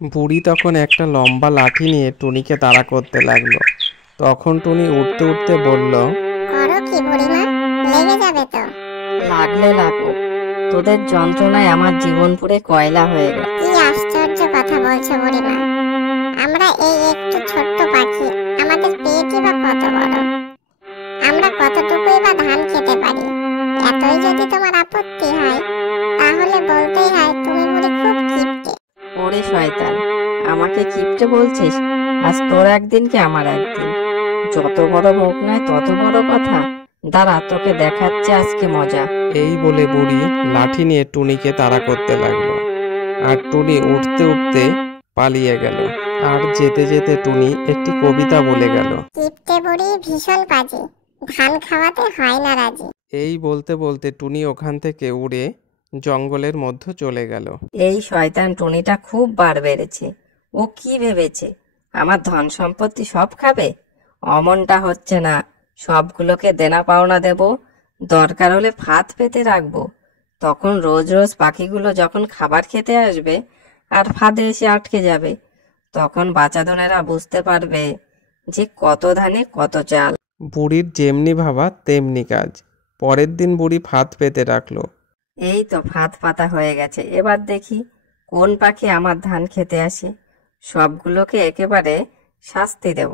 বুড়ি তখন একটা লম্বা লাঠি নিয়ে টুনিকে তাড়া করতে লাগলো। তখন টুনি উঠতে উঠতে বলল, করো কি বুড়িমা, লেগে যাবে তো। লাগলে লাগুক, তোদের যন্ত্রণায় আমার জীবন পুরে কয়লা হয়ে গেল। কি আশ্চর্য কথা বলছো বুড়িমা, আমরা এই একটু ছোট্ট পাখি, আমাদের পেটই বা কত বড়, আমরা কতটুকুই বা ধান খেতে পারি। এতই যদি তোমার আপত্তি হয় তাহলে বলতেই হয় তুমি বুড়ি খুব কিপটে। ওরে শয়তান, আমাকে কিপটে বলছিস? আজ তোর একদিন কি আমার একদিন। যত বড় মুখ নয় তত বড় কথা। দাঁড়া, তোকে দেখাচ্ছে আজকে মজা। এই বলে বুড়ি লাঠি নিয়ে টুনিকে তাড়া করতে লাগলো। আর টুনি উঠতে উঠতে পালিয়ে গেল। আর যেতে যেতে টুনি একটি কবিতা বলে গেল, কিপটে বুড়ি ভীষণ পাজি, ধান খাওয়াতে হয় না রাজি। এই বলতে বলতে টুনি ওখান থেকে উড়ে জঙ্গলের মধ্যে চলে গেল। এই শয়তান টুনিটা খুব বার বেড়েছে। ও কি ভেবেছে আমার ধন সম্পত্তি সব খাবে? অমনটা হচ্ছে না, সবগুলোকে দেনা পাওনা দেব, দরকার হলে ফাঁদ পেতে রাখবো। তখন রোজ রোজ পাখিগুলো যখন খাবার খেতে আসবে আর ফাঁদে এসে আটকে যাবে, তখন বাচাদনেরা বুঝতে পারবে যে কত ধানে কত চাল। বুড়ির যেমনি ভাবা তেমনি কাজ। পরের দিন বুড়ি ফাঁদ পেতে রাখলো। এই তো ফাঁদ পাতা হয়ে গেছে, এবার দেখি কোন পাখি আমার ধান খেতে আসে। সবগুলোকে একেবারে শাস্তি দেব।